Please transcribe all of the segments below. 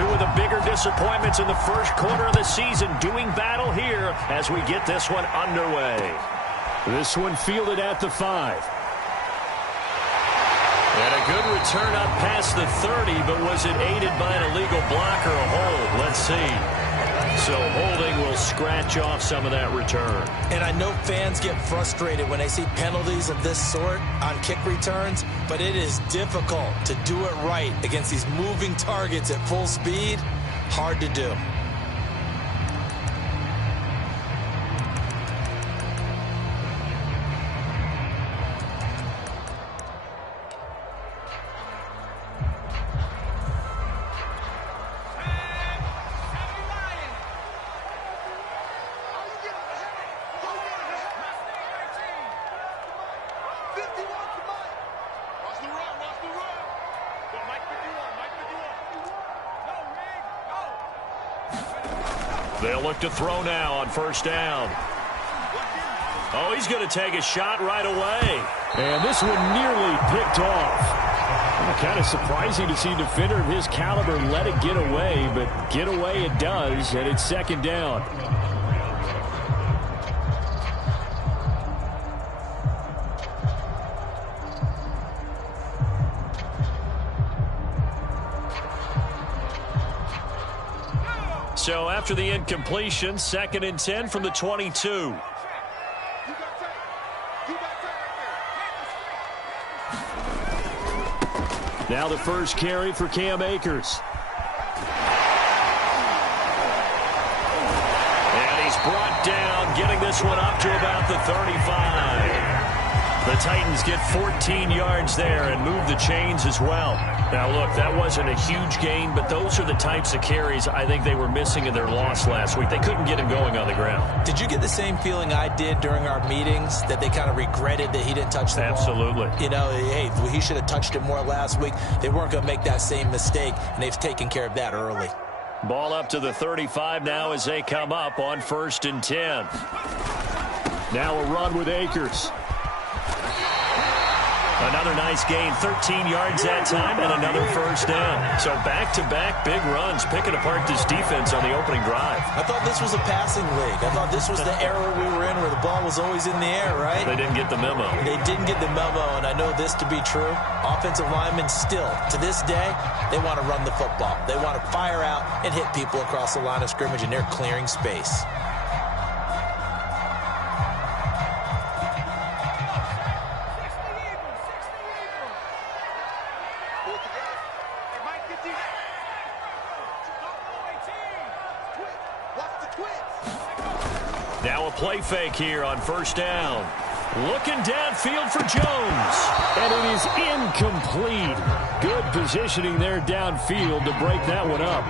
Two of the bigger disappointments in the first quarter of the season doing battle here as we get this one underway. This one fielded at the 5. And a good return up past the 30, but was it aided by an illegal block or a hold? Let's see. So holding will scratch off some of that return. And I know fans get frustrated when they see penalties of this sort on kick returns, but it is difficult to do it right against these moving targets at full speed. Hard to do. They'll look to throw now on first down. Oh, he's going to take a shot right away. And this one nearly picked off. Kind of surprising to see a defender of his caliber let it get away, but get away it does, and it's second down. So after the incompletion, 2nd and 10 from the 22. Now the first carry for Cam Akers. And he's brought down, getting this one up to about the 35. The Titans get 14 yards there and move the chains as well. Now, look, that wasn't a huge gain, but those are the types of carries I think they were missing in their loss last week. They couldn't get him going on the ground. Did you get the same feeling I did during our meetings, that they kind of regretted that he didn't touch the ball? Absolutely. You know, hey, he should have touched it more last week. They weren't going to make that same mistake, and they've taken care of that early. Ball up to the 35 now as they come up on 1st and 10. Now a run with Akers. Another nice gain, 13 yards that time, and another first down. So back-to-back big runs, picking apart this defense on the opening drive. I thought this was a passing league. I thought this was the era we were in where the ball was always in the air, right? They didn't get the memo. They didn't get the memo, and I know this to be true. Offensive linemen still, to this day, they want to run the football. They want to fire out and hit people across the line of scrimmage, and they're clearing space. Now a play fake here on first down. Looking downfield for Jones. And it is incomplete. Good positioning there downfield to break that one up.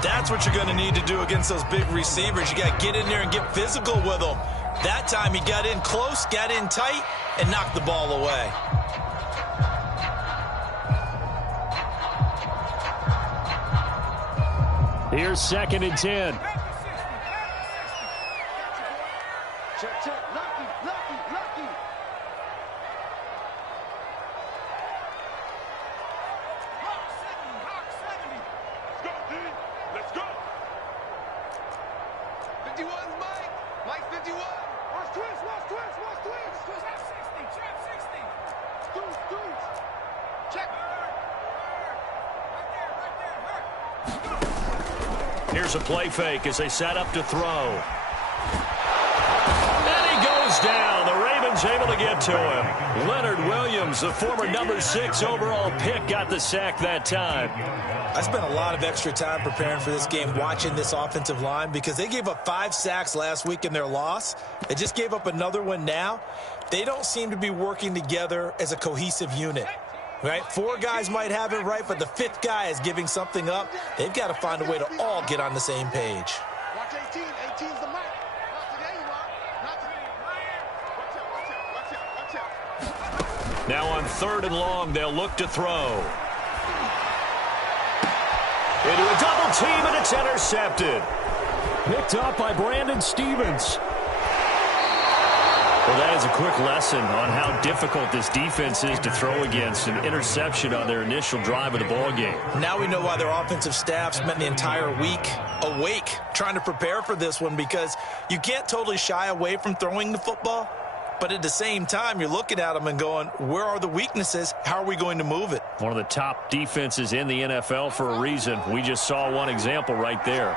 That's what you're going to need to do against those big receivers. You got to get in there and get physical with them. That time he got in close, got in tight, and knocked the ball away. Here's 2nd and 10. Here's a play fake as they set up to throw. And he goes down. The Ravens able to get to him. Leonard Williams, the former number 6 overall pick, got the sack that time. I spent a lot of extra time preparing for this game, watching this offensive line, because they gave up 5 sacks last week in their loss. They just gave up another one now. They don't seem to be working together as a cohesive unit. Right? 4 guys might have it right, but the 5th guy is giving something up. They've got to find a way to all get on the same page. Watch 18. 18's the mic. Not today, Watch out. Now on 3rd and long, they'll look to throw. Into a double team, and it's intercepted. Picked up by Brandon Stevens. Well, that is a quick lesson on how difficult this defense is to throw against. An interception on their initial drive of the ball game. Now we know why their offensive staff spent the entire week awake trying to prepare for this one, because you can't totally shy away from throwing the football. But at the same time, you're looking at them and going, where are the weaknesses? How are we going to move it? One of the top defenses in the NFL for a reason. We just saw one example right there.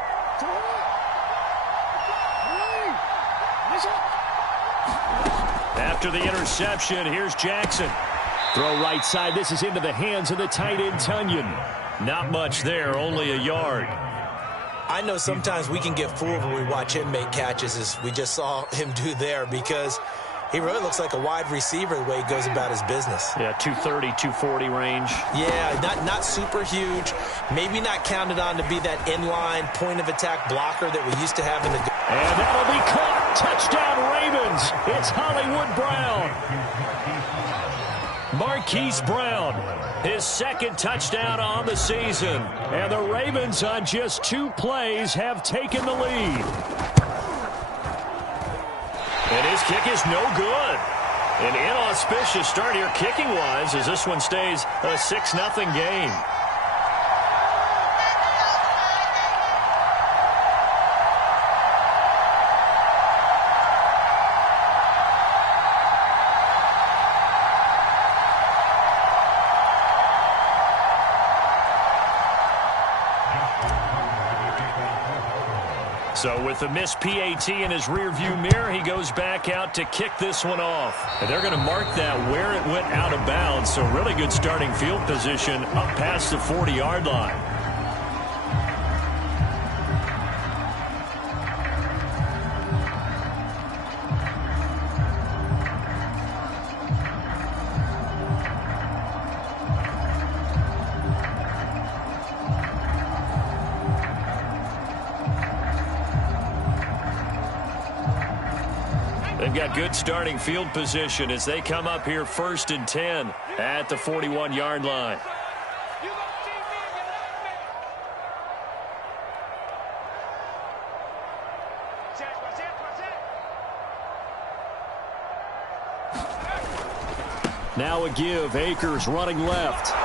After the interception, here's Jackson. Throw right side. This is into the hands of the tight end, Tunyon. Not much there, only a yard. I know sometimes we can get fooled when we watch him make catches, as we just saw him do there, because he really looks like a wide receiver the way he goes about his business. Yeah, 230, 240 range. Yeah, not super huge. Maybe not counted on to be that inline point-of-attack blocker that we used to have in the... And that'll be caught. Touchdown, Ravens. It's Hollywood Brown. Marquise Brown, his second touchdown on the season. And the Ravens on just 2 plays have taken the lead. And his kick is no good. An inauspicious start here kicking-wise as this one stays a 6-0 game. So with the missed PAT in his rearview mirror, he goes back out to kick this one off. And they're going to mark that where it went out of bounds. So really good starting field position up past the 40-yard line. They've got good starting field position as they come up here 1st and 10 at the 41-yard line. Now a give. Akers running left.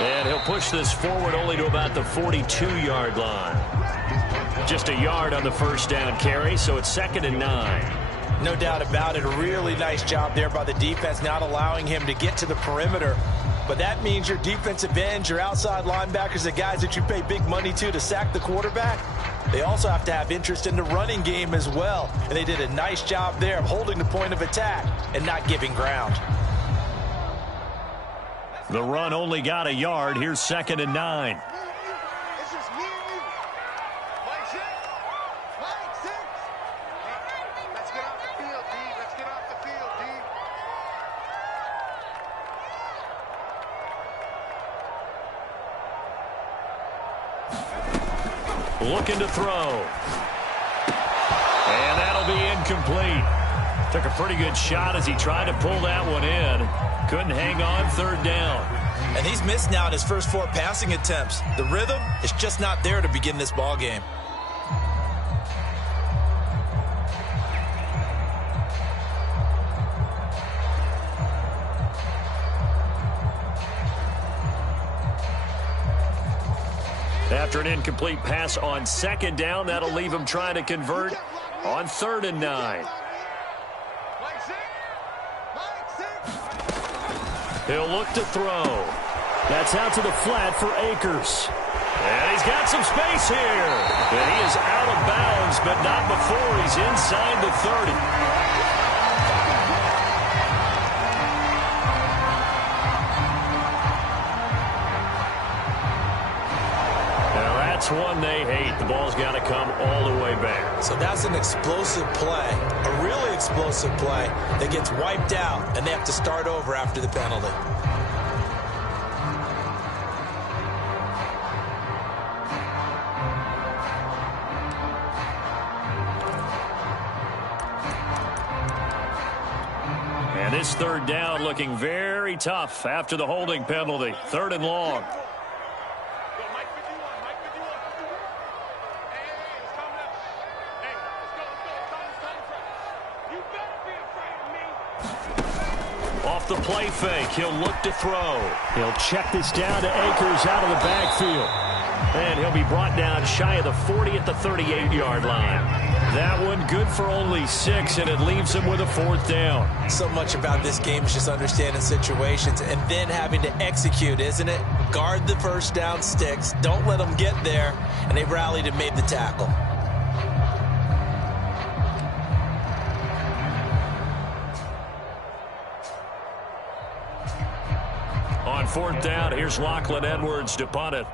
And he'll push this forward only to about the 42-yard line. Just a yard on the first down carry, so it's 2nd and 9. No doubt about it. A really nice job there by the defense, not allowing him to get to the perimeter. But that means your defensive ends, your outside linebackers, the guys that you pay big money to sack the quarterback, they also have to have interest in the running game as well. And they did a nice job there of holding the point of attack and not giving ground. The run only got a yard. Here's 2nd and 9. Looking to throw. And that'll be incomplete. Took a pretty good shot as he tried to pull that one in. Couldn't hang on, 3rd down. And he's missed now in his first 4 passing attempts. The rhythm is just not there to begin this ball game. After an incomplete pass on 2nd down, that'll leave him trying to convert on 3rd and 9. He'll look to throw. That's out to the flat for Akers. And he's got some space here. And he is out of bounds, but not before he's inside the 30. That's one they hate. The ball's got to come all the way back. So that's an explosive play, a really explosive play that gets wiped out, and they have to start over after the penalty. And this 3rd down looking very tough after the holding penalty. 3rd and long. Off the play fake, he'll look to throw. He'll check this down to Akers out of the backfield. And he'll be brought down shy of the 40 at the 38-yard line. That one good for only 6, and it leaves him with a 4th down. So much about this game is just understanding situations and then having to execute, isn't it? Guard the first down sticks. Don't let them get there. And they rallied and made the tackle. On 4th down, here's Lachlan Edwards to punt it.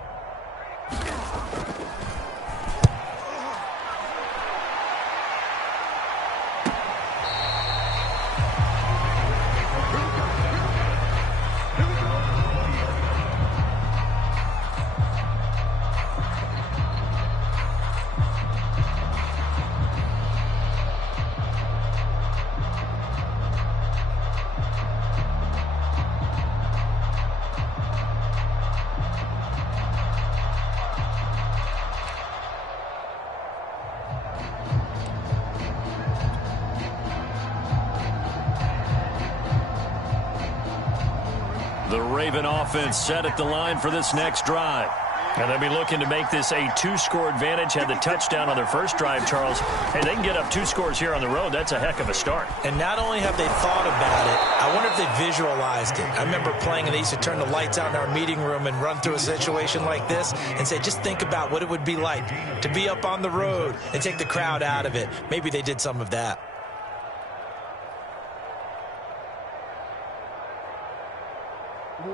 The Raven offense set at the line for this next drive. And they'll be looking to make this a 2-score advantage. Had the touchdown on their first drive, Charles. Hey, they can get up 2 scores here on the road. That's a heck of a start. And not only have they thought about it, I wonder if they visualized it. I remember playing, and they used to turn the lights out in our meeting room and run through a situation like this and say, just think about what it would be like to be up on the road and take the crowd out of it. Maybe they did some of that.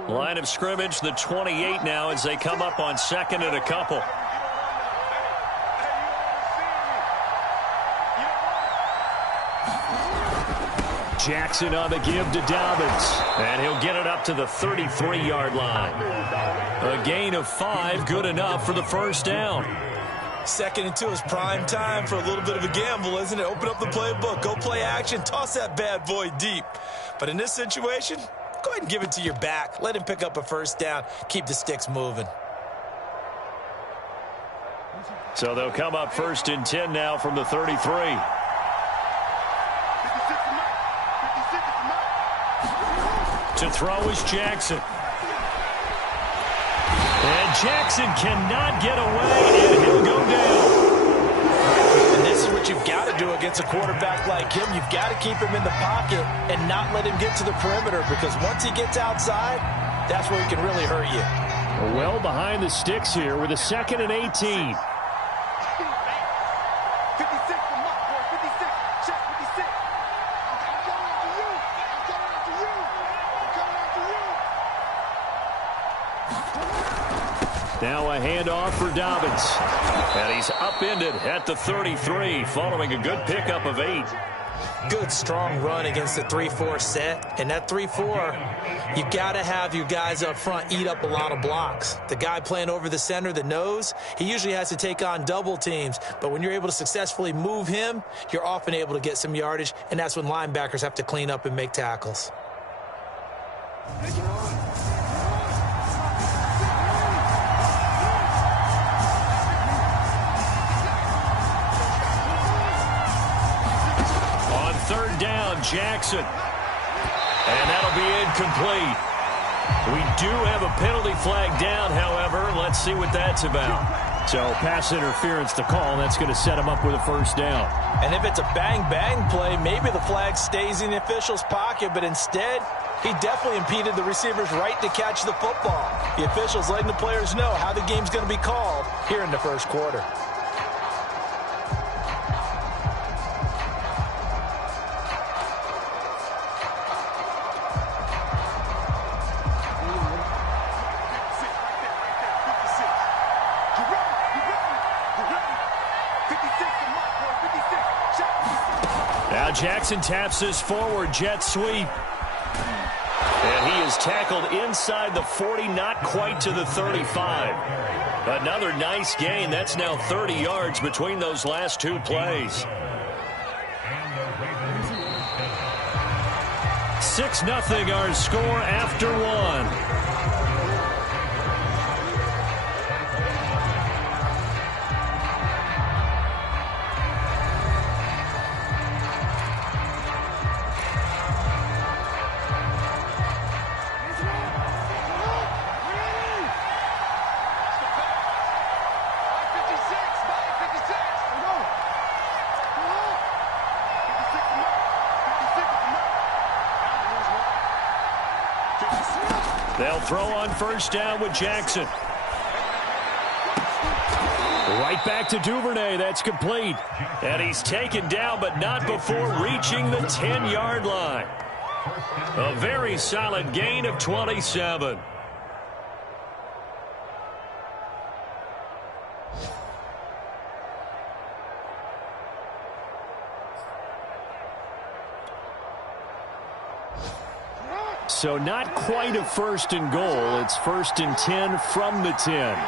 Line of scrimmage, the 28 now as they come up on 2nd and a couple. Jackson on the give to Dobbins. And he'll get it up to the 33-yard line. A gain of 5, good enough for the 1st down. 2nd and 2 is prime time for a little bit of a gamble, isn't it? Open up the playbook, go play action, toss that bad boy deep. But in this situation, go ahead and give it to your back. Let him pick up a 1st down. Keep the sticks moving. So they'll come up 1st and 10 now from the 33. To throw is Jackson. And Jackson cannot get away, and he'll go down. And this is what you've got to do against a quarterback like him. You've got to keep him in the pocket and not let him get to the perimeter, because once he gets outside, that's where he can really hurt you. Well behind the sticks here with a 2nd and 18. Now a handoff for Dobbins. And he's upended at the 33 following a good pickup of 8. Good, strong run against the 3-4 set. And that 3-4, you got to have your guys up front eat up a lot of blocks. The guy playing over the center, the nose, he usually has to take on double teams. But when you're able to successfully move him, you're often able to get some yardage, and that's when linebackers have to clean up and make tackles. Third down, Jackson. And that'll be incomplete. We do have a penalty flag down, however. Let's see what that's about. So pass interference to call. That's going to set him up with a 1st down. And if it's a bang-bang play, maybe the flag stays in the official's pocket, but instead, he definitely impeded the receiver's right to catch the football. The official's letting the players know how the game's going to be called here in the 1st quarter. Now Jackson taps this forward jet sweep. And he is tackled inside the 40, not quite to the 35. Another nice gain. That's now 30 yards between those last 2 plays. 6-0 our score after 1. They'll throw on first down with Jackson. Right back to Duvernay. That's complete. And he's taken down, but not before reaching the 10-yard line. A very solid gain of 27. So not quite a 1st and goal. It's 1st and 10 from the 10.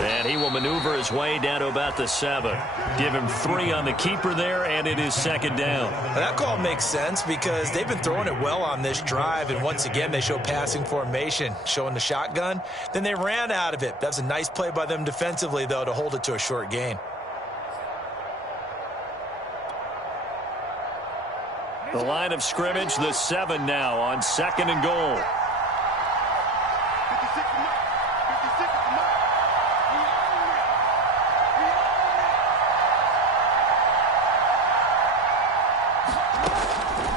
And he will maneuver his way down to about the 7. Give him 3 on the keeper there, and it is 2nd down. That call makes sense because they've been throwing it well on this drive, and once again they show passing formation, showing the shotgun. Then they ran out of it. That's a nice play by them defensively, though, to hold it to a short gain. The line of scrimmage, the 7 now on 2nd and goal. 56 to Mike. 56 to Mike.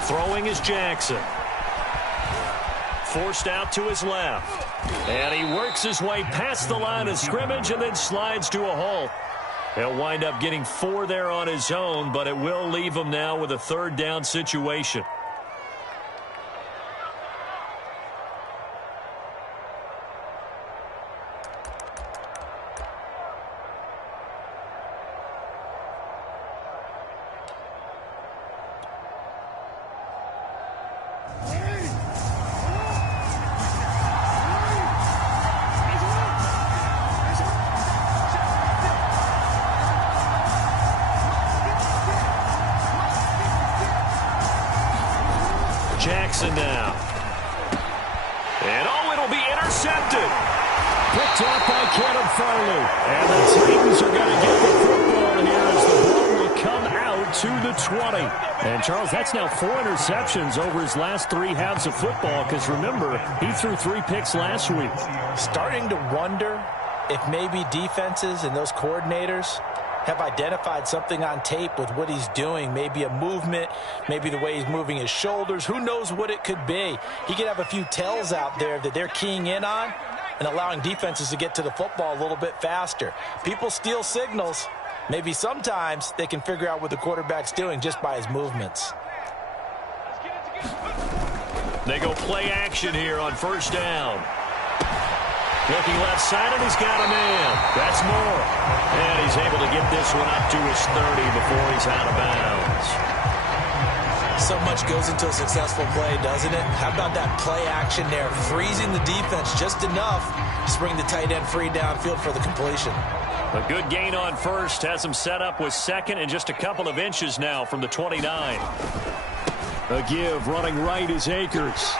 Throwing is Jackson. Forced out to his left. And he works his way past the line of scrimmage and then slides to a halt. He'll wind up getting 4 there on his own, but it will leave him now with a 3rd down situation. Jackson now. And it'll be intercepted. Picked off by Caleb Farley. And the Titans are going to get the football here as the ball will come out to the 20. And Charles, that's now 4 interceptions over his last 3 halves of football, because remember, he threw 3 picks last week. Starting to wonder if maybe defenses and those coordinators have identified something on tape with what he's doing. Maybe a movement, maybe the way he's moving his shoulders. Who knows what it could be? He could have a few tells out there that they're keying in on and allowing defenses to get to the football a little bit faster. People steal signals. Maybe sometimes they can figure out what the quarterback's doing just by his movements. They go play action here on first down. Looking left side, and he's got a man. That's Moore. And he's able to get this one up to his 30 before he's out of bounds. So much goes into a successful play, doesn't it? How about that play action there, freezing the defense just enough to bring the tight end free downfield for the completion. A good gain on first has him set up with 2nd and just a couple of inches now from the 29. A give running right is Akers.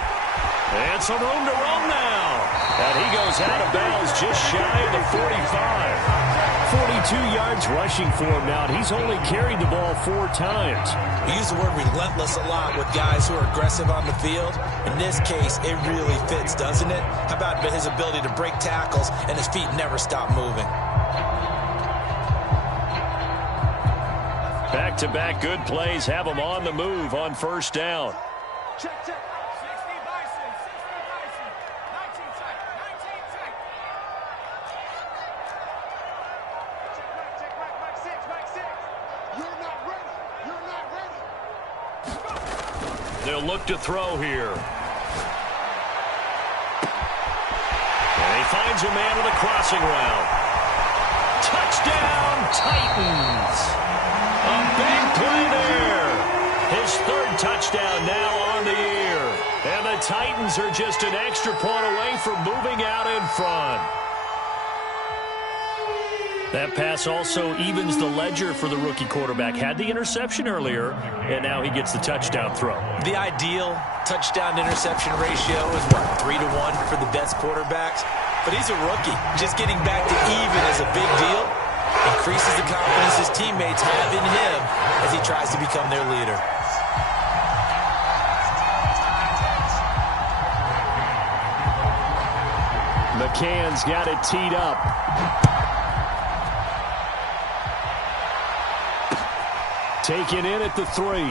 And some room to roam now. And he goes out of bounds just shy of the 45. 42 yards rushing for him now. And he's only carried the ball 4 times. We use the word relentless a lot with guys who are aggressive on the field. In this case, it really fits, doesn't it? How about his ability to break tackles and his feet never stop moving? Back-to-back good plays have him on the move on first down. Check, check. 60 Bison, 19 tight, 19 tight. Check right, Mike 6, Mike 6. You're not ready. You're not ready. They'll look to throw here. And he finds a man with a crossing route. Touchdown, Titans. A big play there. His 3rd touchdown now on the year. And the Titans are just an extra point away from moving out in front. That pass also evens the ledger for the rookie quarterback. Had the interception earlier, and now he gets the touchdown throw. The ideal touchdown-interception ratio is, what, 3-to-1 for the best quarterbacks? But he's a rookie. Just getting back to even is a big deal. Increases the confidence his teammates have in him as he tries to become their leader. McCann's got it teed up. taken in at the 3.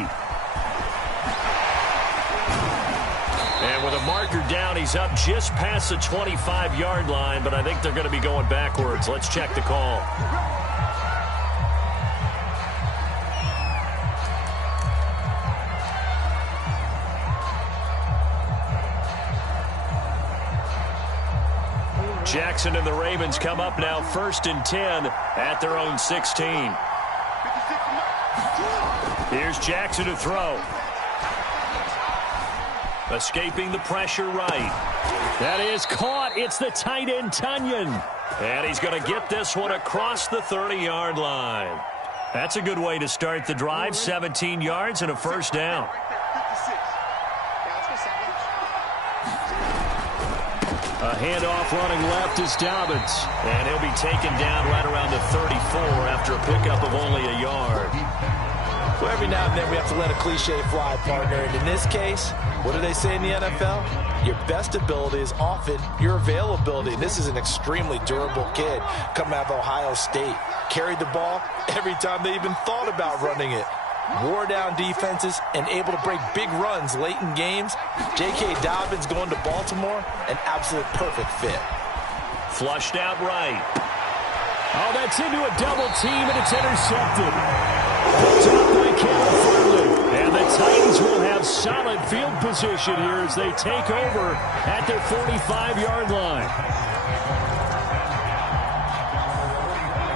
And with a marker down, he's up just past the 25-yard line, but I think they're going to be going backwards. Let's check the call. Jackson and the Ravens come up now 1st and 10 at their own 16. Here's Jackson to throw. Escaping the pressure right. That is caught. It's the tight end, Tunyon. And he's going to get this one across the 30-yard line. That's a good way to start the drive. 17 yards and a first down. A handoff running left is Dobbins. And he'll be taken down right around the 34 after a pickup of only a yard. Well, every now and then we have to let a cliche fly, partner. And in this case, what do they say in the NFL? Your best ability is often your availability. And this is an extremely durable kid coming out of Ohio State. Carried the ball every time they even thought about running it. Wore down defenses and able to break big runs late in games. J.K. Dobbins going to Baltimore, an absolute perfect fit. Flushed out right. Oh, that's into a double team, and it's intercepted. Picked up by GramFam4Life318. And the Titans will have solid field position here as they take over at their 45-yard line.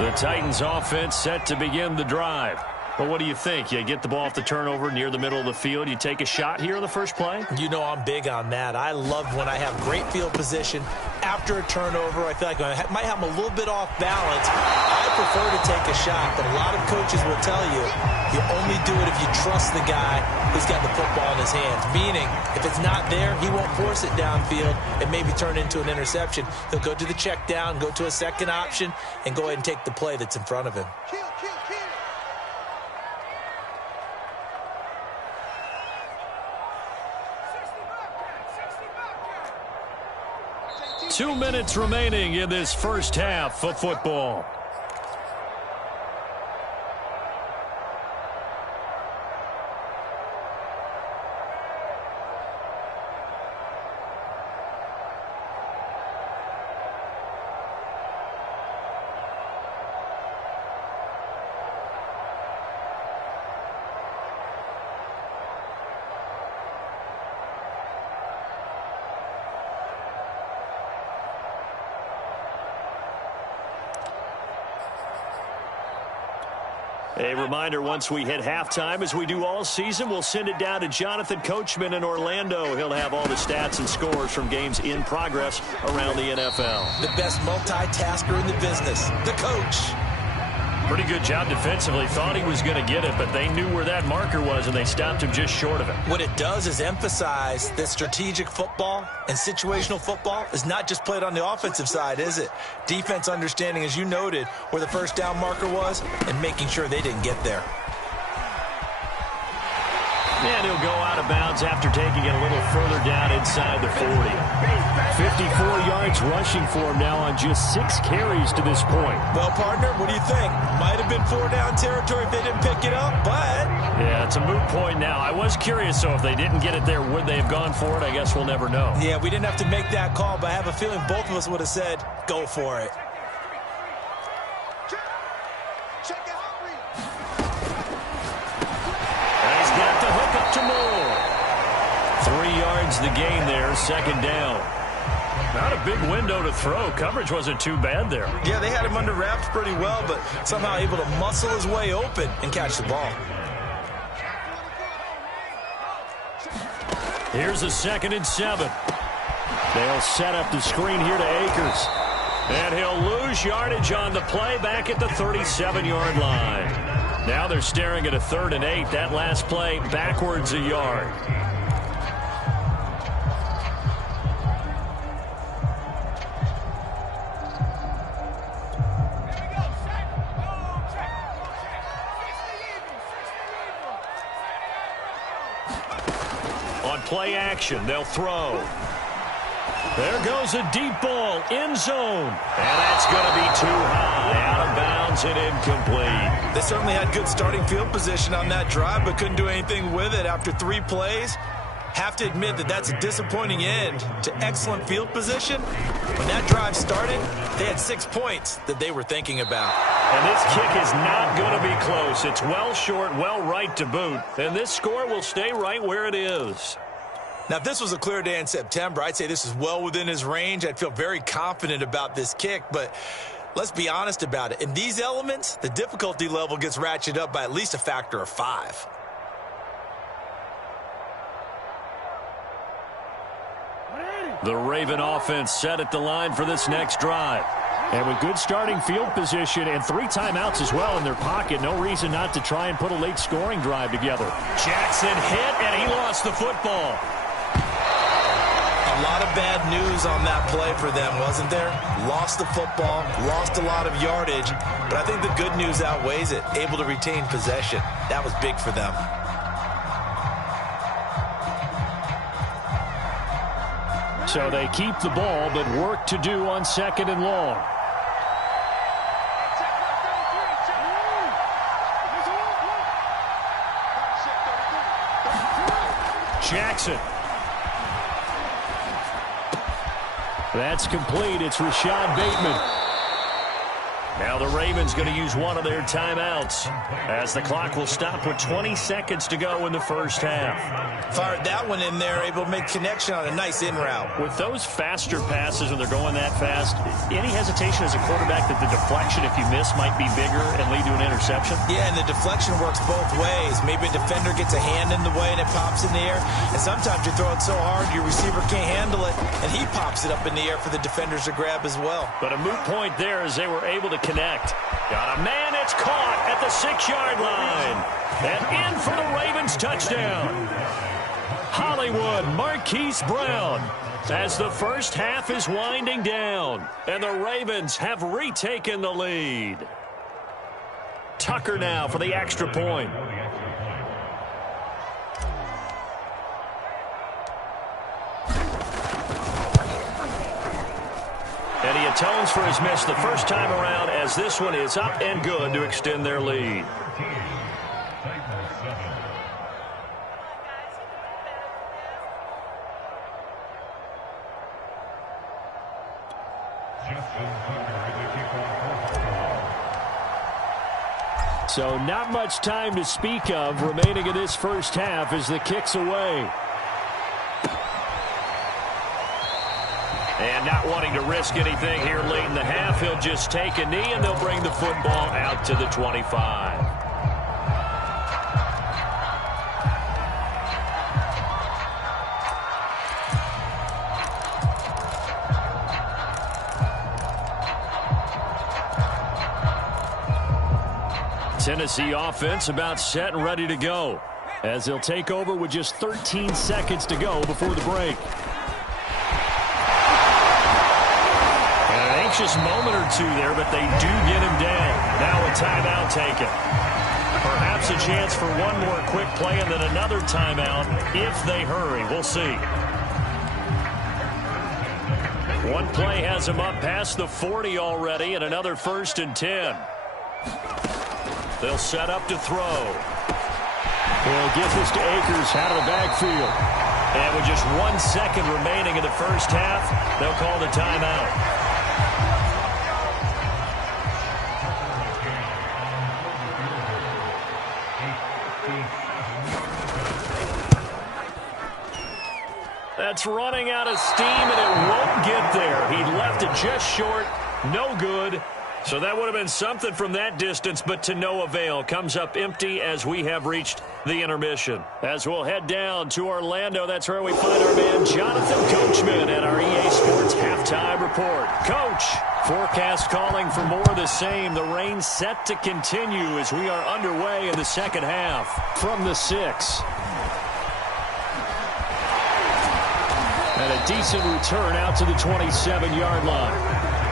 The Titans offense set to begin the drive. But what do you think? You get the ball off the turnover near the middle of the field. You take a shot here on the first play? You know I'm big on that. I love when I have great field position after a turnover. I feel like I might have them a little bit off balance. I prefer to take a shot, but a lot of coaches will tell you you only do it if you trust the guy who's got the football in his hands. Meaning, if it's not there, he won't force it downfield and maybe turn into an interception. He'll go to the check down, go to a second option, and go ahead and take the play that's in front of him. 2 minutes remaining in this first half of football. A reminder, once we hit halftime, as we do all season, we'll send it down to Jonathan Coachman in Orlando. He'll have all the stats and scores from games in progress around the NFL. The best multitasker in the business, the coach. Pretty good job defensively. Thought he was going to get it, but they knew where that marker was, and they stopped him just short of it. What it does is emphasize that strategic football and situational football is not just played on the offensive side, is it? Defense understanding, as you noted, where the first down marker was and making sure they didn't get there. And he'll go out of bounds after taking it a little further down inside the 40. 54 yards rushing for him now on just 6 carries to this point. Well, partner, what do you think? Might have been 4-down territory if they didn't pick it up, but... Yeah, it's a moot point now. I was curious, so if they didn't get it there, would they have gone for it? I guess we'll never know. Yeah, we didn't have to make that call, but I have a feeling both of us would have said, go for it. Got the hook up to Moore. 3 yards the gain there, second down. Not a big window to throw. Coverage wasn't too bad there. Yeah, they had him under wraps pretty well, but somehow able to muscle his way open and catch the ball. Here's a 2nd and 7. They'll set up the screen here to Akers. And he'll lose yardage on the play back at the 37-yard line. Now they're staring at a 3rd and 8. That last play backwards a yard. On play action, they'll throw. There goes a deep ball, end zone. And that's going to be too high. Out of bounds downs and incomplete. They certainly had good starting field position on that drive, but couldn't do anything with it after 3 plays. Have to admit that that's a disappointing end to excellent field position. When that drive started, they had 6 points that they were thinking about. And this kick is not going to be close. It's well short, well right to boot. And this score will stay right where it is. Now, if this was a clear day in September, I'd say this is well within his range. I'd feel very confident about this kick, but let's be honest about it. In these elements, the difficulty level gets ratcheted up by at least a factor of 5. The Raven offense set at the line for this next drive. And with good starting field position and 3 timeouts as well in their pocket, no reason not to try and put a late scoring drive together. Jackson hit, and he lost the football. A lot of bad news on that play for them, wasn't there? Lost the football, lost a lot of yardage, but I think the good news outweighs it. Able to retain possession. That was big for them. So they keep the ball, but work to do on 2nd and long. Jackson. That's complete. It's Rashad Bateman. Now the Ravens going to use one of their timeouts as the clock will stop with 20 seconds to go in the first half. Fired that one in there, able to make connection on a nice in route. With those faster passes and they're going that fast, any hesitation as a quarterback that the deflection, if you miss, might be bigger and lead to an interception? Yeah, and the deflection works both ways. Maybe a defender gets a hand in the way and it pops in the air. And sometimes you throw it so hard your receiver can't handle it, and he pops it up in the air for the defenders to grab as well. But a moot point there as they were able to connect. Got a man, it's caught at the 6-yard line. And in for the Ravens touchdown. Hollywood Marquise Brown as the first half is winding down. And the Ravens have retaken the lead. Tucker now for the extra point. And he atones for his miss the first time around as this one is up and good to extend their lead. So not much time to speak of remaining in this first half as the kick's away. And not wanting to risk anything here late in the half, he'll just take a knee and they'll bring the football out to the 25. Tennessee offense about set and ready to go as they'll take over with just 13 seconds to go before the break. Anxious moment or two there, but they do get him down. Now a timeout taken. Perhaps a chance for one more quick play and then another timeout if they hurry. We'll see. One play has him up past the 40 already and another 1st and 10. They'll set up to throw. They'll get this to Akers out of the backfield. And with just 1 second remaining in the first half, they'll call the timeout. That's running out of steam, and it won't get there. He left it just short. No good. So that would have been something from that distance, but to no avail. Comes up empty as we have reached the intermission. As we'll head down to Orlando, that's where we find our man Jonathan Coachman at our EA Sports Halftime Report. Coach, forecast calling for more of the same. The rain set to continue as we are underway in the second half. From the 6. And a decent return out to the 27-yard line.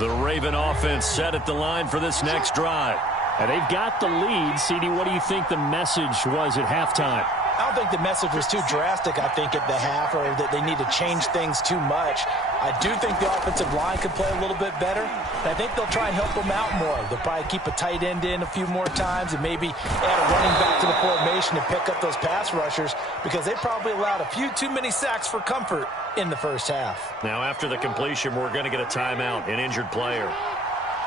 The Raven offense set at the line for this next drive. And they've got the lead. CD, what do you think the message was at halftime? I don't think the message was too drastic, I think, at the half, or that they need to change things too much. I do think the offensive line could play a little bit better, and I think they'll try and help them out more. They'll probably keep a tight end in a few more times and maybe add a running back to the formation and pick up those pass rushers, because they probably allowed a few too many sacks for comfort in the first half. Now, after the completion, we're going to get a timeout, an injured player.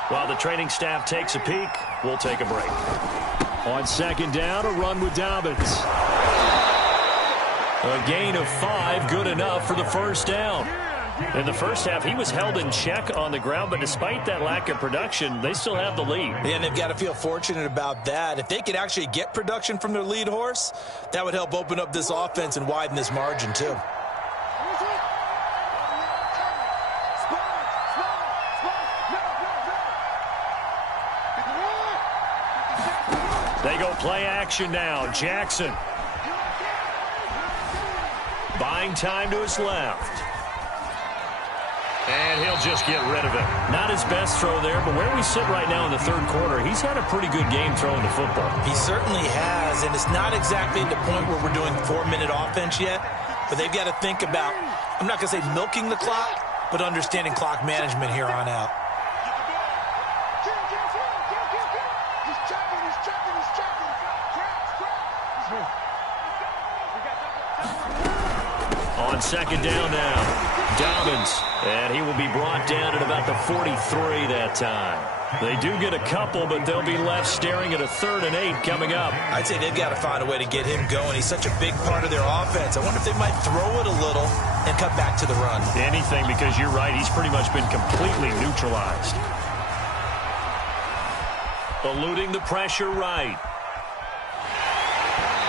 While the training staff takes a peek, we'll take a break. On second down, a run with Dobbins. A gain of 5, good enough for the first down. In the first half, he was held in check on the ground, but despite that lack of production, they still have the lead. Yeah, and they've got to feel fortunate about that. If they could actually get production from their lead horse, that would help open up this offense and widen this margin too. They go play action now. Jackson. Buying time to his left. And he'll just get rid of it. Not his best throw there, but where we sit right now in the third quarter, he's had a pretty good game throwing the football. He certainly has, and it's not exactly at the point where we're doing 4-minute offense yet, but they've got to think about, I'm not going to say milking the clock, but understanding clock management here on out. On second down now. Dobbins, and he will be brought down at about the 43 that time. They do get a couple, but they'll be left staring at a 3rd and 8 coming up. I'd say they've got to find a way to get him going. He's such a big part of their offense. I wonder if they might throw it a little and cut back to the run. Anything, because you're right, he's pretty much been completely neutralized. Eluding the pressure right.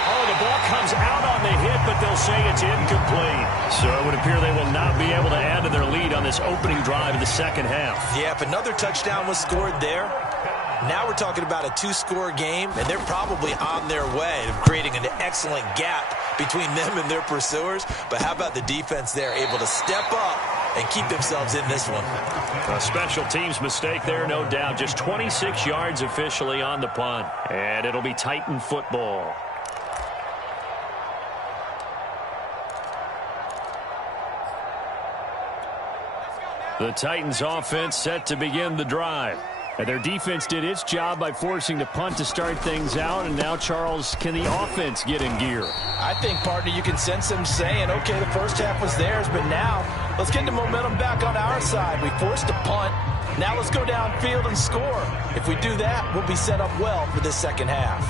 Oh, the ball comes out on the hit, but they'll say it's incomplete. So it would appear they will not be able to add to their lead on this opening drive of the second half. Yeah, if another touchdown was scored there, now we're talking about a 2-score game, and they're probably on their way of creating an excellent gap between them and their pursuers. But how about the defense there, able to step up and keep themselves in this one? A special teams mistake there, no doubt. Just 26 yards officially on the punt. And it'll be Titan football. The Titans offense set to begin the drive. And their defense did its job by forcing the punt to start things out. And now, Charles, can the offense get in gear? I think, partner, you can sense them saying, okay, the first half was theirs, but now let's get the momentum back on our side. We forced a punt. Now let's go downfield and score. If we do that, we'll be set up well for this second half.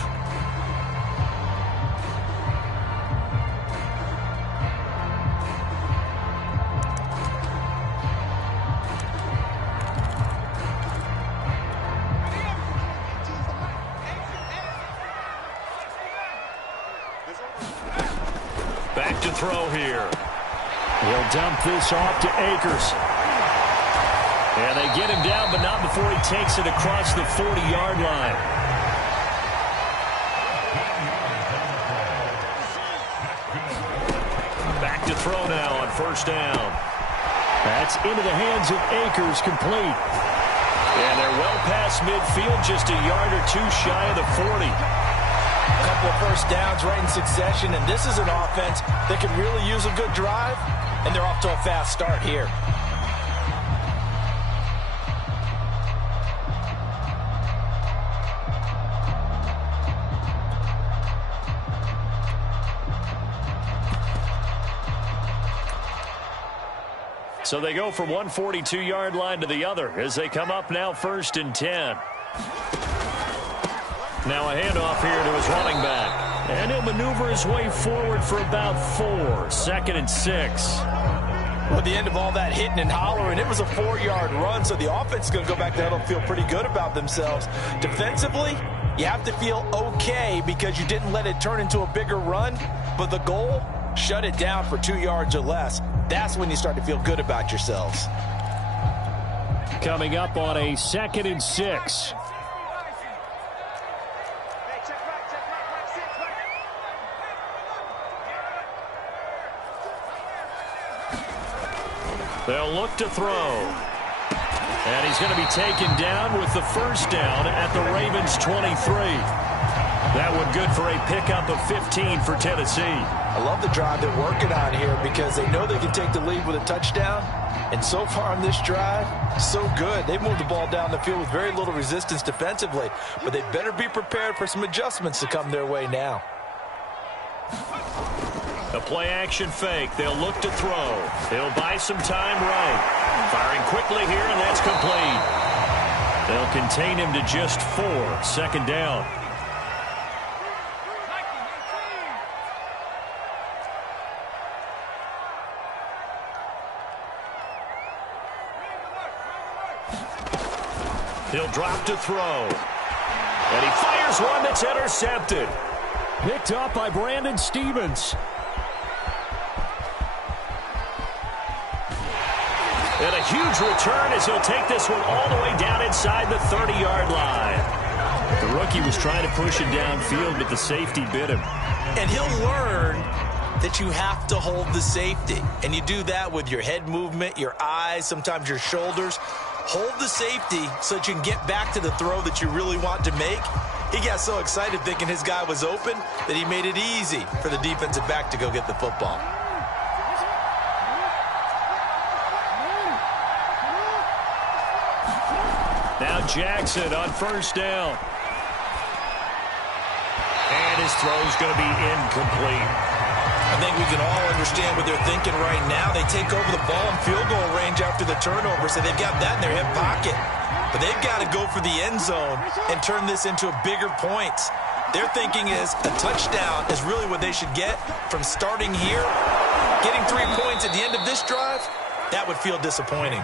Back to throw here. He'll dump this off to Akers. And they get him down, but not before he takes it across the 40-yard line. Back to throw now on first down. That's into the hands of Akers, complete. And they're well past midfield, just a yard or two shy of the 40. A couple of first downs right in succession, and this is an offense that can really use a good drive, and they're off to a fast start here. So they go from one 42-yard line to the other as they come up now 1st and 10. Now a handoff here to his running back. And he'll maneuver his way forward for about 4. 2nd and 6. Well, at the end of all that hitting and hollering, it was a 4-yard run, so the offense is going to go back there and feel pretty good about themselves. Defensively, you have to feel okay because you didn't let it turn into a bigger run, but the goal, shut it down for 2 yards or less. That's when you start to feel good about yourselves. Coming up on a 2nd and 6. They'll look to throw. And he's going to be taken down with the first down at the Ravens' 23. That one good for a pickup of 15 for Tennessee. I love the drive they're working on here because they know they can take the lead with a touchdown. And so far on this drive, so good. They moved the ball down the field with very little resistance defensively. But they better be prepared for some adjustments to come their way now. A play-action fake. They'll look to throw. He'll buy some time right. Firing quickly here, and that's complete. They'll contain him to just 4. Second down. He'll drop to throw. And he fires one that's intercepted. Picked up by Brandon Stevens. And a huge return as he'll take this one all the way down inside the 30-yard line. The rookie was trying to push it downfield, but the safety bit him. And he'll learn that you have to hold the safety. And you do that with your head movement, your eyes, sometimes your shoulders. Hold the safety so that you can get back to the throw that you really want to make. He got so excited thinking his guy was open that he made it easy for the defensive back to go get the football. Now Jackson on first down. And his throw's going to be incomplete. I think we can all understand what they're thinking right now. They take over the ball in field goal range after the turnover, so they've got that in their hip pocket. But they've got to go for the end zone and turn this into a bigger points. Their thinking is a touchdown is really what they should get from starting here. Getting 3 points at the end of this drive, that would feel disappointing.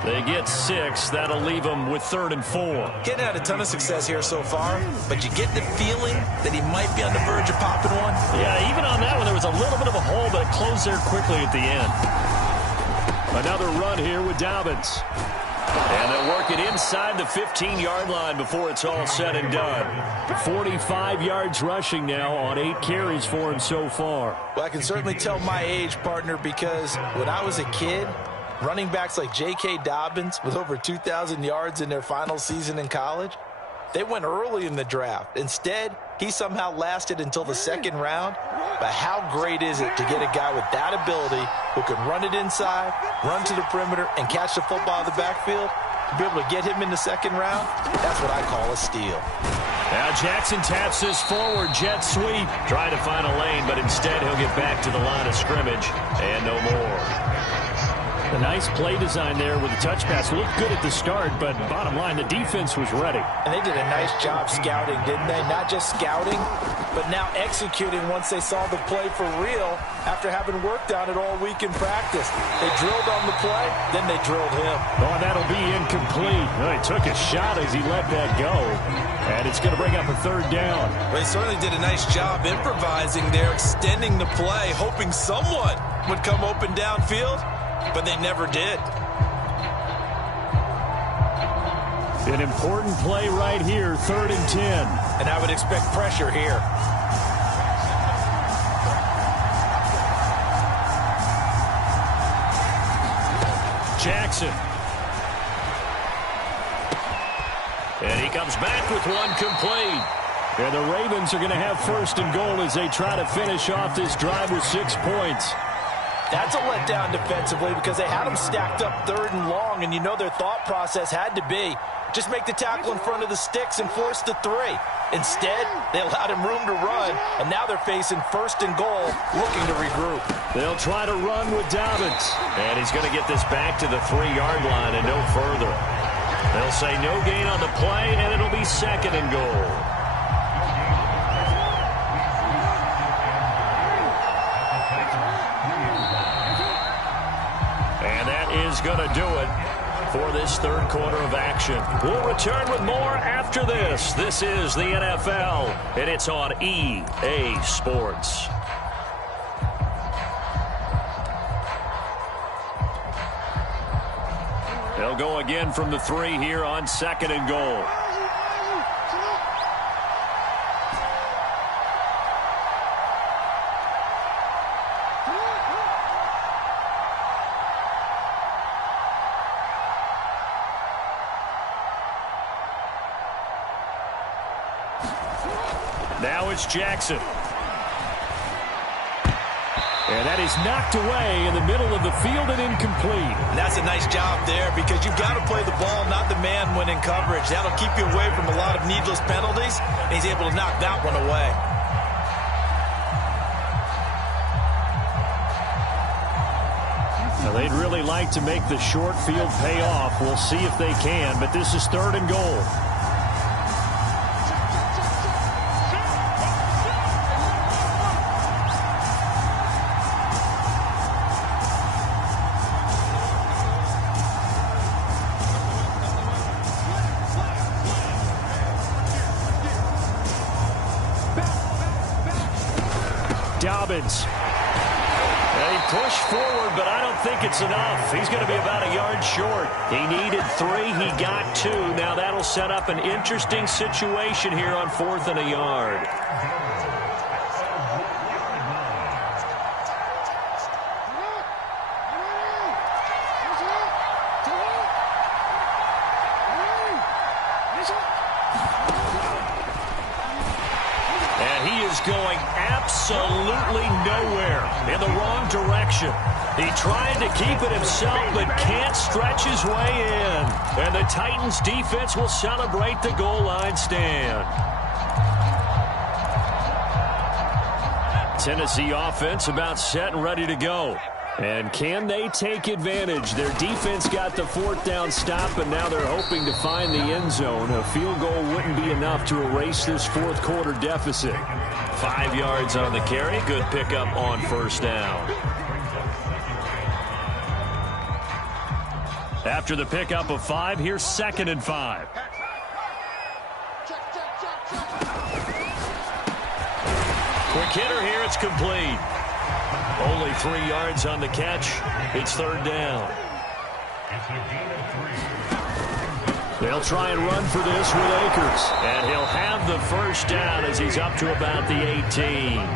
They get 6. That'll leave them with 3rd and 4. Getting had a ton of success here so far, but you get the feeling that he might be on the verge of popping one. Yeah, even on that one, there was a little bit of a hole, but it closed there quickly at the end. Another run here with Dobbins. And they'll work it inside the 15-yard line before it's all said and done. 45 yards rushing now on 8 carries for him so far. Well, I can certainly tell my age, partner, because when I was a kid, running backs like J.K. Dobbins with over 2,000 yards in their final season in college, they went early in the draft. Instead, he somehow lasted until the 2nd round. But how great is it to get a guy with that ability who can run it inside, run to the perimeter, and catch the football in the backfield? To be able to get him in the 2nd round, that's what I call a steal. Now Jackson taps this forward jet sweep. Trying to find a lane, but instead he'll get back to the line of scrimmage. And no more. A nice play design there with the touch pass. Looked good at the start, but bottom line, the defense was ready. And they did a nice job scouting, didn't they? Not just scouting, but now executing once they saw the play for real after having worked on it all week in practice. They drilled on the play, then they drilled him. Oh, that'll be incomplete. Oh, he took a shot as he let that go. And it's going to bring up a 3rd down. Well, they certainly did a nice job improvising there, extending the play, hoping someone would come open downfield. But they never did. An important play right here, 3rd and 10. And I would expect pressure here. Jackson. And he comes back with one complete. And the Ravens are going to have 1st and goal as they try to finish off this drive with 6 points. That's a letdown defensively because they had them stacked up 3rd and long, and you know their thought process had to be just make the tackle in front of the sticks and force the 3. Instead, they allowed him room to run, and now they're facing 1st and goal, looking to regroup. They'll try to run with Dobbins. And he's going to get this back to the 3-yard line and no further. They'll say no gain on the play, and it'll be 2nd and goal. Is going to do it for this 3rd quarter of action. We'll return with more after this. This is the NFL, and it's on EA Sports. They'll go again from the 3 here on 2nd and goal. Now it's Jackson. And that is knocked away in the middle of the field and incomplete. And that's a nice job there because you've got to play the ball, not the man when in coverage. That'll keep you away from a lot of needless penalties, and he's able to knock that one away. Now, they'd really like to make the short field pay off. We'll see if they can, but this is 3rd and goal. Dobbins. They push forward, but I don't think it's enough. He's going to be about a yard short. He needed 3. He got 2. Now that'll set up an interesting situation here on 4th and a yard. Going absolutely nowhere in the wrong direction. He tried to keep it himself, but can't stretch his way in. And the Titans defense will celebrate the goal line stand. Tennessee offense about set and ready to go. And can they take advantage? Their defense got the 4th down stop, and now they're hoping to find the end zone. A field goal wouldn't be enough to erase this 4th quarter deficit. 5 yards on the carry. Good pickup on 1st down. After the pickup of 5, here's 2nd and 5. Quick hitter here. It's complete. Only 3 yards on the catch. It's 3rd down. They'll try and run for this with Akers. And he'll have the 1st down as he's up to about the 18.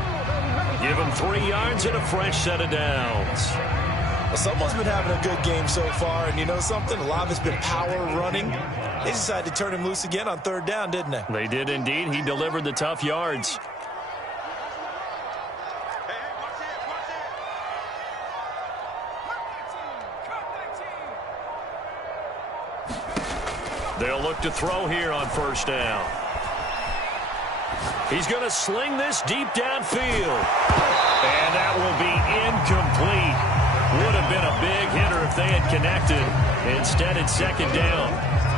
Give him 3 yards and a fresh set of downs. Well, someone's been having a good game so far, and you know something? A lot of it's been power running. They decided to turn him loose again on 3rd down, didn't they? They did indeed. He delivered the tough yards. They'll look to throw here on 1st down. He's going to sling this deep downfield. And that will be incomplete. Would have been a big hitter if they had connected. Instead, it's 2nd down.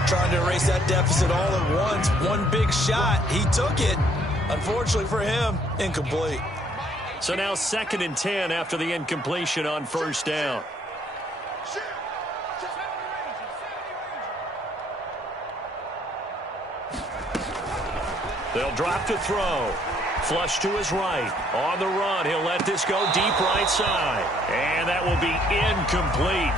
Trying to erase that deficit all at once. One big shot. He took it. Unfortunately for him, incomplete. So now 2nd and 10 after the incompletion on 1st down. They'll drop to throw. Flush to his right. On the run, he'll let this go deep right side. And that will be incomplete.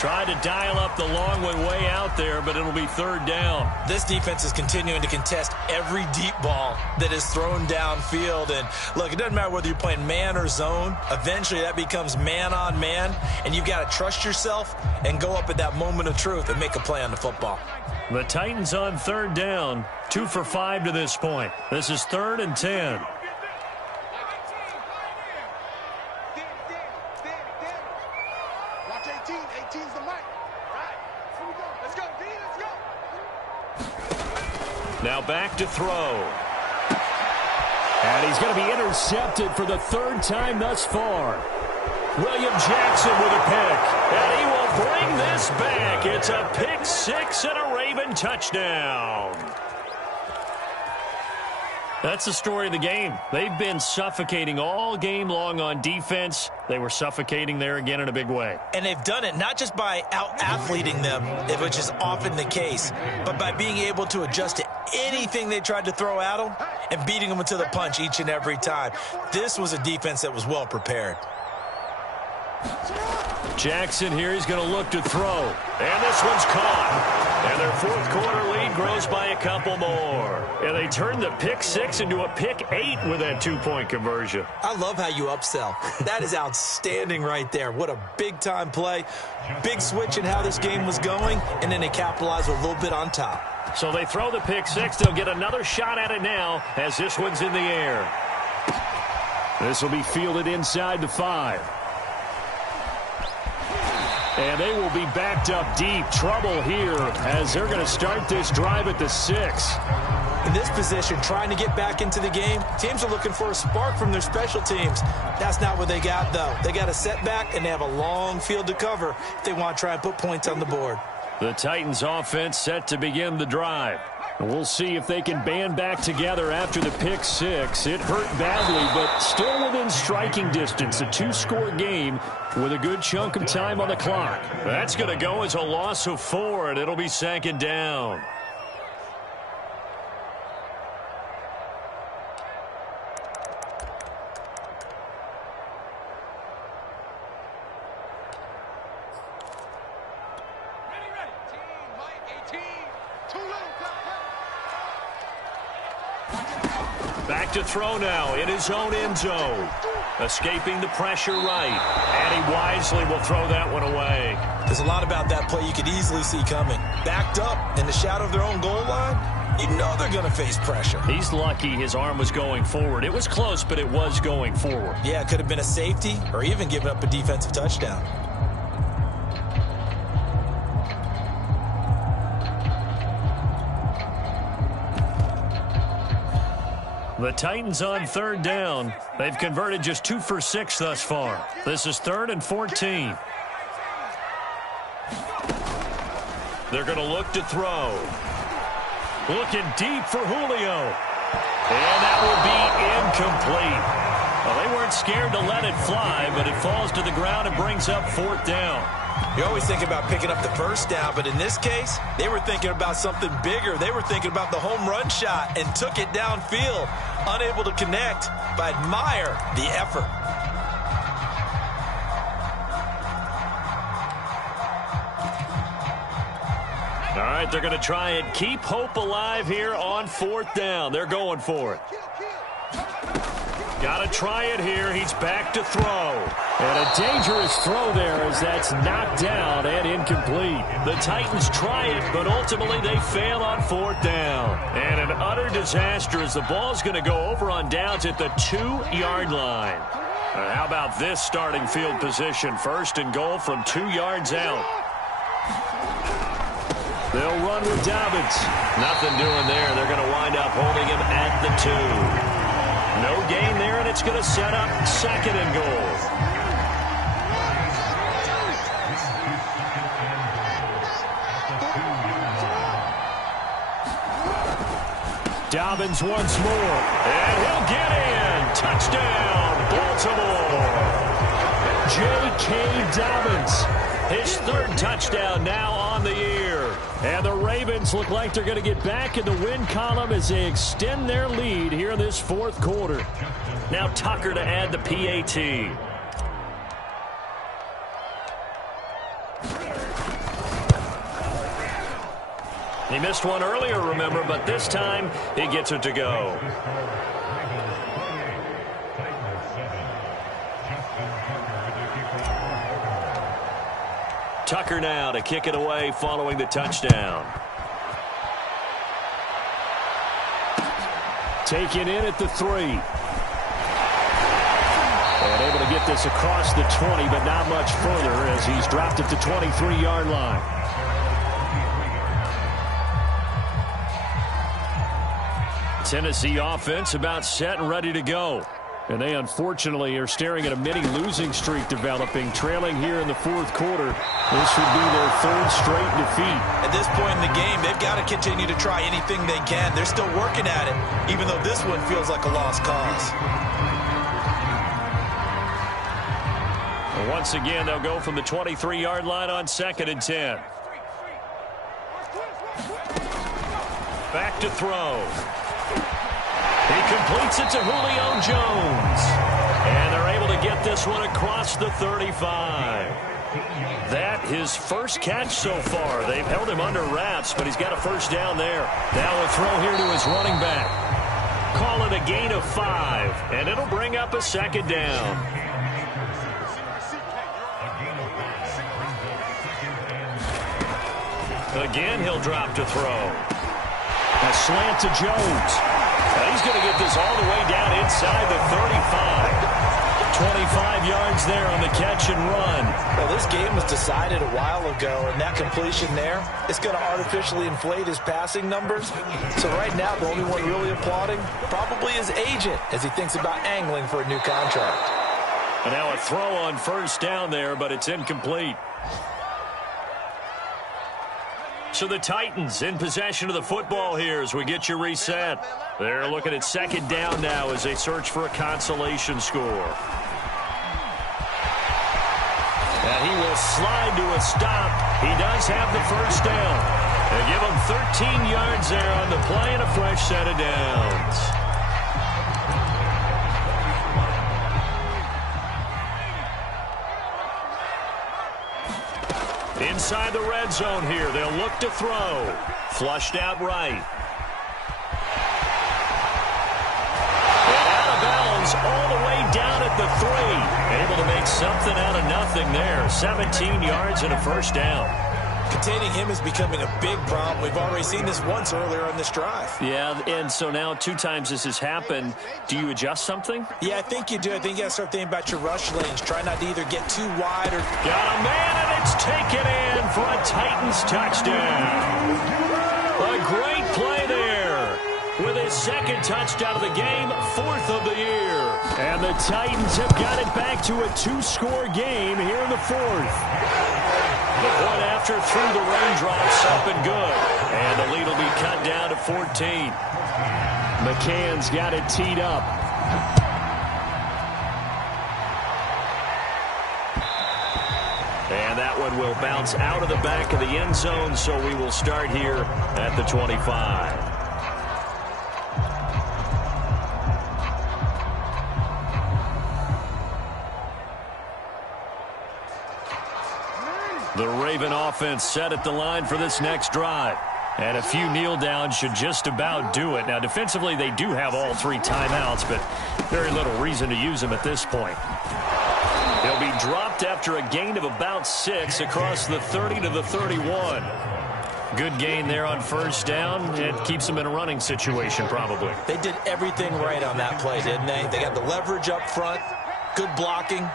Tried to dial up the long one way out there, but it'll be 3rd down. This defense is continuing to contest every deep ball that is thrown downfield. And, look, it doesn't matter whether you're playing man or zone. Eventually, that becomes man on man, and you've got to trust yourself and go up at that moment of truth and make a play on the football. The Titans on 3rd down. 2 for 5 to this point. This is 3rd and 10. Watch 18. 18's the mic. Right. Here we go. Let's go, D. Let's go. Now back to throw. And he's going to be intercepted for the 3rd time thus far. William Jackson with a pick. And he will bring this back. It's a pick 6 and a Raven touchdown. That's the story of the game. They've been suffocating all game long on defense. They were suffocating there again in a big way. And they've done it not just by out-athleting them, which is often the case, but by being able to adjust to anything they tried to throw at them and beating them to the punch each and every time. This was a defense that was well prepared. Jackson here, he's going to look to throw. And this one's caught. And their fourth quarter lead grows by a couple more. And they turn the pick 6 into a pick 8 with that 2-point conversion. I love how you upsell. That is outstanding right there. What a big-time play. Big switch in how this game was going, and then they capitalize a little bit on top. So they throw the pick 6. They'll get another shot at it now as this one's in the air. This will be fielded inside the 5. And they will be backed up deep. Trouble here as they're going to start this drive at the 6. In this position, trying to get back into the game, teams are looking for a spark from their special teams. That's not what they got, though. They got a setback, and they have a long field to cover if they want to try and put points on the board. The Titans offense set to begin the drive. We'll see if they can band back together after the pick 6. It hurt badly, but still within striking distance. A 2-score game with a good chunk of time on the clock. That's going to go as a loss of 4, and it'll be 2nd down. Back to throw now in his own end zone. Escaping the pressure right. And he wisely will throw that one away. There's a lot about that play you could easily see coming. Backed up in the shadow of their own goal line, you know they're going to face pressure. He's lucky his arm was going forward. It was close, but it was going forward. Yeah, it could have been a safety or even given up a defensive touchdown. The Titans on 3rd down. They've converted just 2 for 6 thus far. This is 3rd and 14. They're going to look to throw. Looking deep for Julio. And that will be incomplete. Well, they weren't scared to let it fly, but it falls to the ground and brings up 4th down. You always think about picking up the first down, but in this case, they were thinking about something bigger. They were thinking about the home run shot and took it downfield. Unable to connect, but admire the effort. All right, they're going to try and keep hope alive here on 4th down. They're going for it. Got to try it here. He's back to throw. And a dangerous throw there as that's knocked down and incomplete. The Titans try it, but ultimately they fail on 4th down. And an utter disaster as the ball's going to go over on downs at the 2-yard line. How about this starting field position? 1st and goal from 2 yards out. They'll run with Dobbins. Nothing doing there. They're going to wind up holding him at the 2. No gain there, and it's going to set up 2nd and goal. Dobbins once more. And he'll get in. Touchdown, Baltimore. J.K. Dobbins. His 3rd touchdown now on the year. And the Ravens look like they're going to get back in the win column as they extend their lead here in this 4th quarter. Now Tucker to add the PAT. He missed one earlier, remember, but this time he gets it to go. Tucker now to kick it away following the touchdown. Taken in at the 3. And able to get this across the 20, but not much further as he's dropped at the 23-yard line. Tennessee offense about set and ready to go. And they unfortunately are staring at a mini losing streak developing, trailing here in the 4th quarter. This would be their 3rd straight defeat. At this point in the game, they've got to continue to try anything they can. They're still working at it, even though this one feels like a lost cause. Well, once again, they'll go from the 23-yard line on 2nd and 10. Back to throw. He completes it to Julio Jones. And they're able to get this one across the 35. That his first catch so far. They've held him under wraps, but he's got a first down there. Now a throw here to his running back. Call it a gain of 5, and it'll bring up a second down. Again, he'll drop to throw. A slant to Jones. And he's going to get this all the way down inside the 35. 25 yards there on the catch and run. Well, this game was decided a while ago, and that completion there is going to artificially inflate his passing numbers. So right now, the only one really applauding probably his agent as he thinks about angling for a new contract. And now a throw on first down there, but it's incomplete. So the Titans in possession of the football here as we get you reset. They're looking at second down now as they search for a consolation score. And he will slide to a stop. He does have the first down. They give him 13 yards there on the play and a fresh set of downs. Inside the red zone here, they'll look to throw. Flushed out right. And out of bounds all the way down at the 3. Able to make something out of nothing there. 17 yards and a first down. Containing him is becoming a big problem. We've already seen this once earlier on this drive. Yeah, and so now 2 times this has happened. Do you adjust something? Yeah, I think you do. I think you got to start thinking about your rush lanes. Try not to either get too wide or... Got a man, and it's taken in for a Titans touchdown. A great play there. With his second touchdown of the game, 4th of the year. And the Titans have got it back to a 2-score game here in the 4th. The point after through the raindrops up and good. And the lead will be cut down to 14. McCann's got it teed up. And that one will bounce out of the back of the end zone, so we will start here at the 25. The Raven offense set at the line for this next drive. And a few kneel downs should just about do it. Now, defensively, they do have all 3 timeouts, but very little reason to use them at this point. They'll be dropped after a gain of about 6 across the 30 to the 31. Good gain there on first down. It keeps them in a running situation, probably. They did everything right on that play, didn't they? They got the leverage up front, good blocking.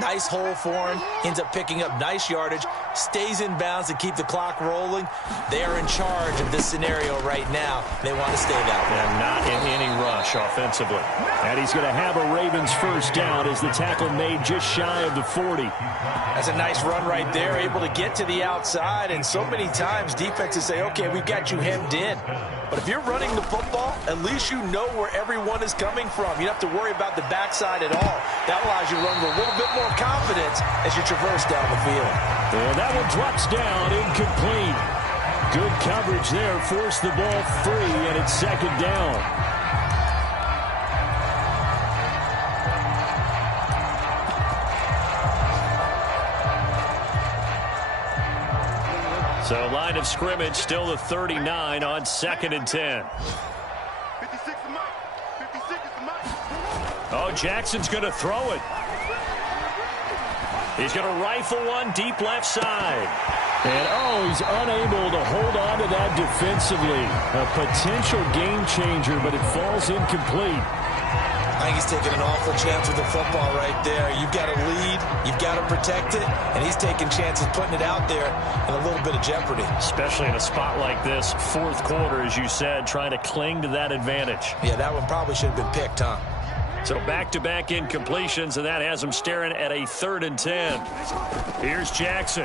Nice hole for him. Ends up picking up nice yardage. Stays in bounds to keep the clock rolling. They are in charge of this scenario right now. They want to stay that way. And not in any rush offensively. And he's going to have a Ravens first down as the tackle made just shy of the 40. That's a nice run right there. Able to get to the outside. And so many times defenses say, okay, we've got you hemmed in. But if you're running the football, at least you know where everyone is coming from. You don't have to worry about the backside at all. That allows you to run with a little bit more confidence as you traverse down the field. And that one drops down, incomplete. Good coverage there, forced the ball free, and it's second down. So line of scrimmage still the 39 on 2nd and 10. 56 is Mike. 56 is Mike. Oh, Jackson's going to throw it. He's going to rifle one deep left side. And, he's unable to hold on to that defensively. A potential game changer, but it falls incomplete. I think he's taking an awful chance with the football right there. You've got to lead. You've got to protect it. And he's taking chances putting it out there in a little bit of jeopardy. Especially in a spot like this, 4th quarter, as you said, trying to cling to that advantage. Yeah, that one probably should have been picked, huh? So back-to-back incompletions, and that has him staring at a 3rd and 10. Here's Jackson.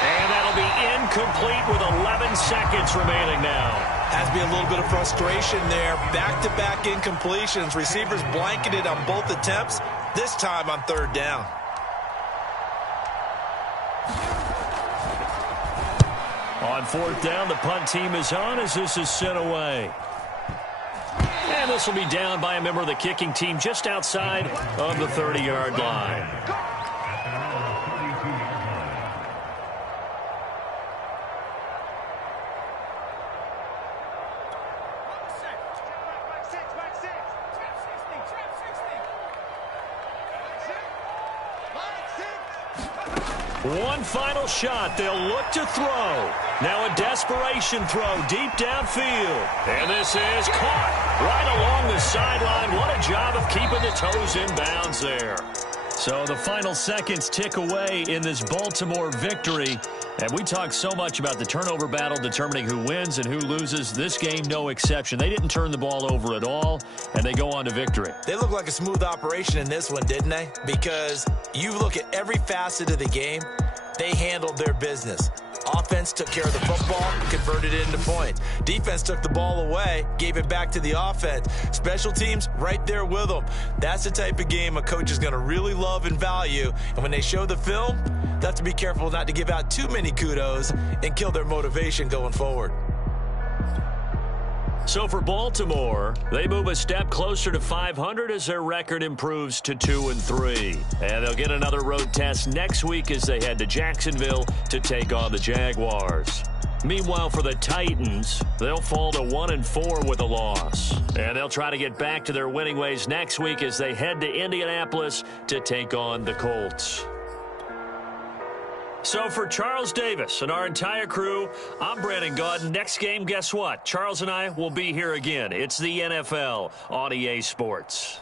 And that'll be incomplete with 11 seconds remaining now. Has to be a little bit of frustration there. Back-to-back incompletions. Receivers blanketed on both attempts, this time on 3rd down. On 4th down, the punt team is on as this is sent away. And this will be down by a member of the kicking team just outside of the 30-yard line. One final shot. They'll look to throw. Now a desperation throw deep downfield. And this is caught right along the sideline. What a job of keeping the toes in bounds there. So the final seconds tick away in this Baltimore victory. And we talk so much about the turnover battle determining who wins and who loses. This game, no exception. They didn't turn the ball over at all, and they go on to victory. They look like a smooth operation in this one, didn't they? Because you look at every facet of the game, they handled their business. Offense took care of the football, converted it into point. Defense took the ball away, gave it back to the offense. Special teams, right there with them. That's the type of game a coach is going to really love and value. And when they show the film, they have to be careful not to give out too many kudos and kill their motivation going forward. So for Baltimore, they move a step closer to 500 as their record improves to 2-3. And they'll get another road test next week as they head to Jacksonville to take on the Jaguars. Meanwhile, for the Titans, they'll fall to 1-4 with a loss. And they'll try to get back to their winning ways next week as they head to Indianapolis to take on the Colts. So for Charles Davis and our entire crew, I'm Brandon Gaudin. Next game, guess what? Charles and I will be here again. It's the NFL on EA Sports.